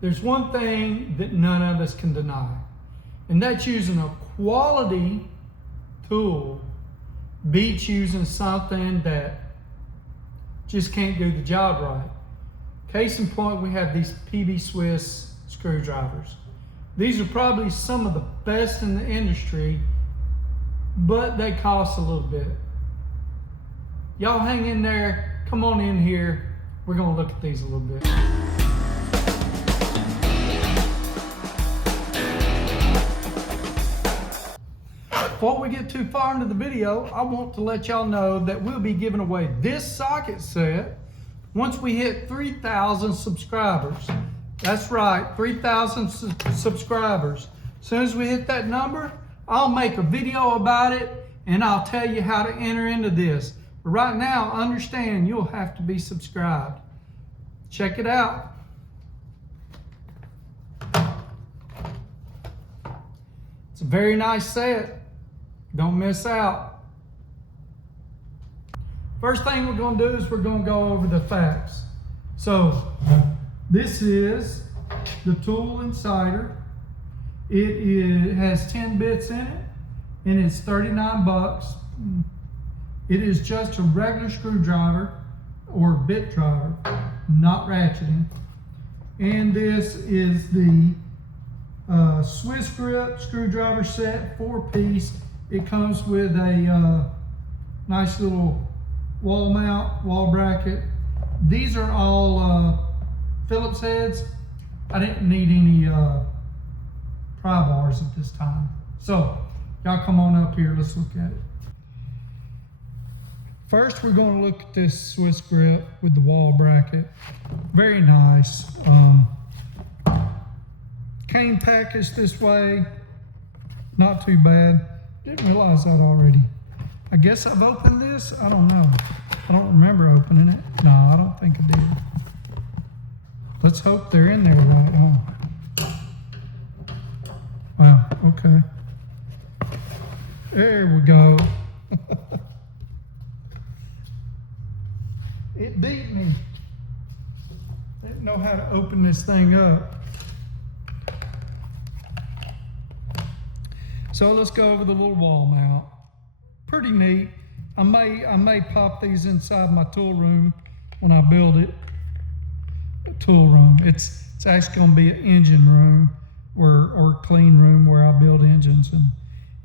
there's one thing that none of us can deny, and that's using a quality tool beats using something that just can't do the job right. Case in point, we have these PB Swiss screwdrivers. These are probably some of the best in the industry, but they cost a little bit. Y'all hang in there, come on in here. We're gonna look at these a little bit. Before we get too far into the video, I want to let y'all know that we'll be giving away this socket set once we hit 3,000 subscribers. That's right, 3,000 subscribers. As soon as we hit that number, I'll make a video about it and I'll tell you how to enter into this. But right now, understand you'll have to be subscribed. Check it out. It's a very nice set. Don't miss out. First thing we're going to do is we're going to go over the facts. So this is the tool insider. It has 10 bits in it and it's 39 bucks. It is just a regular screwdriver or bit driver, not ratcheting. And this is the Swiss grip screwdriver set, 4-piece. It comes with a nice little wall mount, wall bracket. These are all Phillips heads. I didn't need any pry bars at this time. So y'all come on up here, let's look at it. First, we're going to look at this Swiss grip with the wall bracket. Very nice. Came packaged this way, not too bad. Didn't realize that already. I guess I've opened this, I don't know. I don't remember opening it. No, I don't think I did. Let's hope they're in there right. Oh. Wow, okay. There we go. It beat me. Didn't know how to open this thing up. So let's go over the little wall mount. Pretty neat. I may pop these inside my tool room when I build it. A tool room. It's actually going to be an engine room or clean room where I build engines, and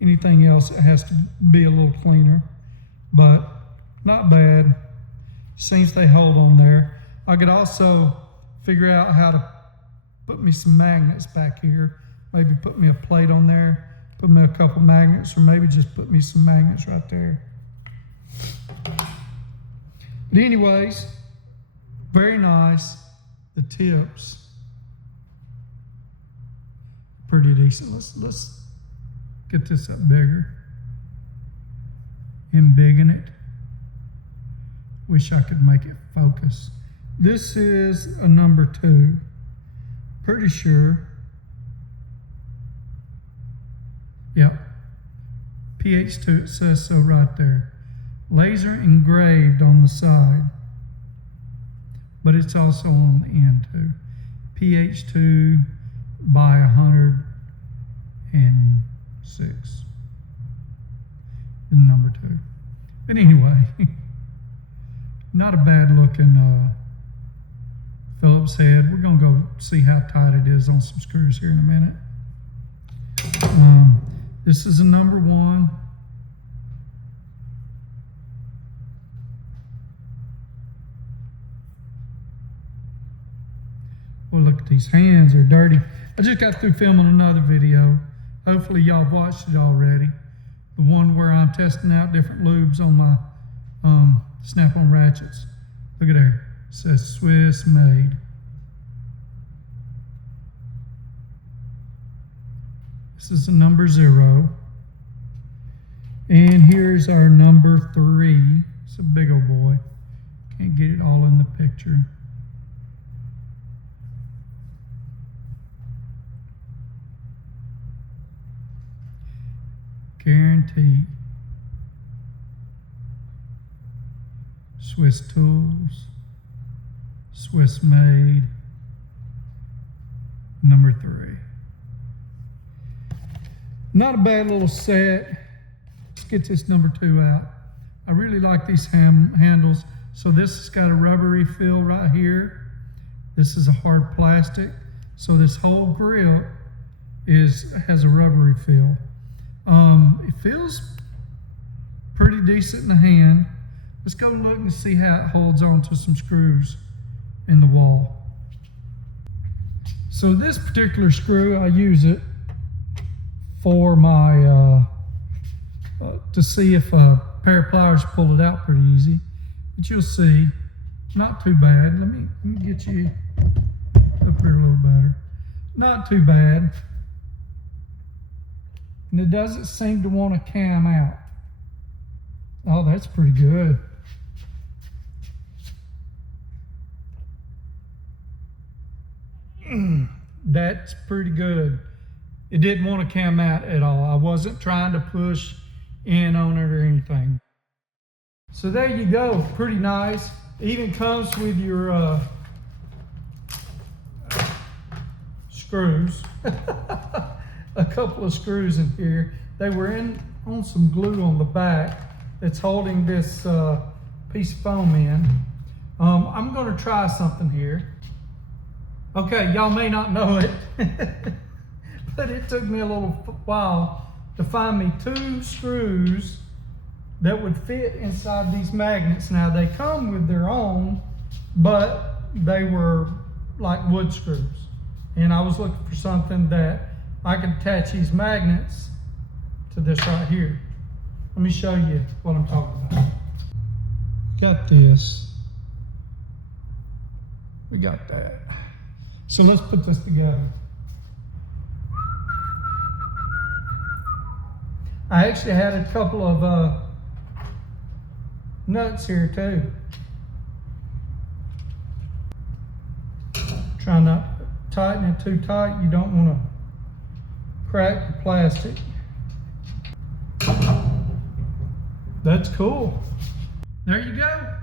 anything else that has to be a little cleaner. But not bad. Seems they hold on there. I could also figure out how to put me some magnets back here. Maybe put me a plate on there. Put me a couple magnets, or maybe just put me some magnets right there. But anyways, very nice. The tips, pretty decent. Let's get this up bigger. Embiggen it. Wish I could make it focus. This is a number 2. Pretty sure. Yep. PH2, it says so right there. Laser engraved on the side, but it's also on the end too. PH2 by 106. And number 2. But anyway, not a bad looking Phillips head. We're gonna go see how tight it is on some screws here in a minute. This is a number 1. Well, look at these hands, they're dirty. I just got through filming another video. Hopefully y'all watched it already. The one where I'm testing out different lubes on my snap-on ratchets. Look at there, it says Swiss made. This is a number 0. And here's our number 3. It's a big old boy. Can't get it all in the picture. Guaranteed. Swiss tools. Swiss made. number 3. Not a bad little set. Let's get this number 2 out. I really like these handles. So this has got a rubbery feel right here. This is a hard plastic. So this whole grip has a rubbery feel. It feels pretty decent in the hand. Let's go look and see how it holds on to some screws in the wall. So this particular screw, I use it for my, to see if a pair of pliers pull it out pretty easy. But you'll see, not too bad. Let me get you up here a little better. Not too bad. And it doesn't seem to want to cam out. Oh, that's pretty good. That's pretty good. It didn't want to cam out at all. I wasn't trying to push in on it or anything. So there you go, pretty nice. It even comes with your screws. A couple of screws in here. They were on some glue on the back that's holding this piece of foam in. I'm gonna try something here. Okay, y'all may not know it, but it took me a little while to find me 2 screws that would fit inside these magnets. Now they come with their own, but they were like wood screws. And I was looking for something that I could attach these magnets to this right here. Let me show you what I'm talking about. Got this. We got that. So let's put this together. I actually had a couple of nuts here too. Try not to tighten it too tight. You don't want to crack the plastic. That's cool. There you go.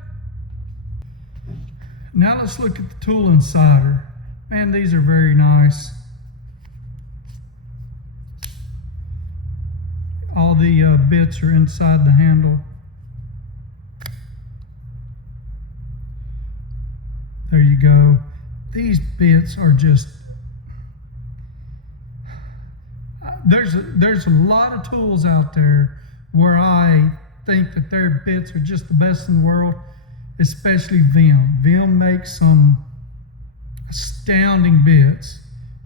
Now let's look at the tool insider. Man, these are very nice. All the bits are inside the handle. There you go. These bits are just, there's a lot of tools out there where I think that their bits are just the best in the world, especially Vim. Vim makes some astounding bits.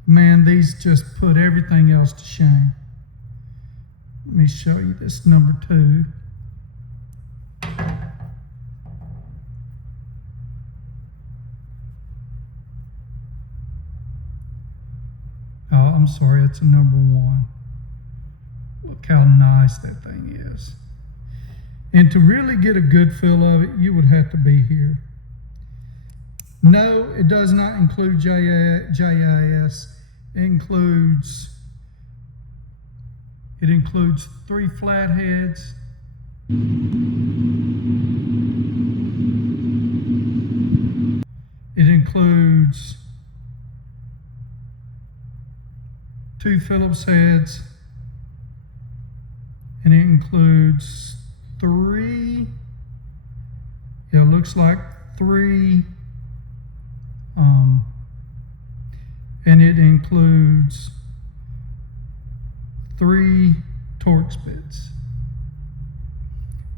Man, these just put everything else to shame. Let me show you this number 2. Oh, I'm sorry, it's a number 1. Look how nice that thing is. And to really get a good feel of it, you would have to be here. No, it does not include JIS. It includes 3 flatheads. It includes 2 Phillips heads. And it includes 3, yeah, it looks like 3, and it includes 3 Torx bits,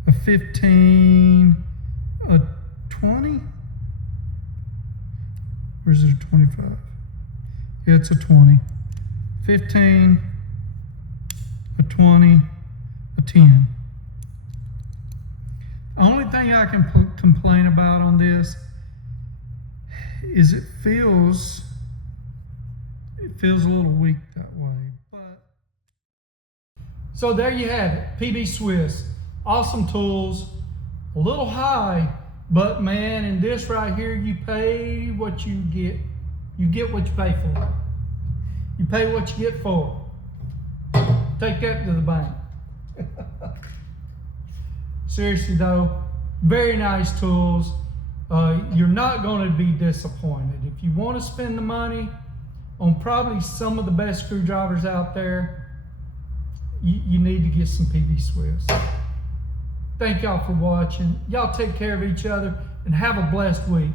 a 15, a 20, or is it a 25? Yeah, it's a 20, 15, a 20, a 10. The only thing I can complain about on this is it feels a little weak that way. But so there you have it, PB Swiss. Awesome tools, a little high, but man, in this right here, you pay what you get. You get what you pay for. You pay what you get for. Take that to the bank. Seriously though, very nice tools. You're not going to be disappointed. If you want to spend the money, on probably some of the best screwdrivers out there, you need to get some PV Swifts. Thank y'all for watching. Y'all take care of each other and have a blessed week.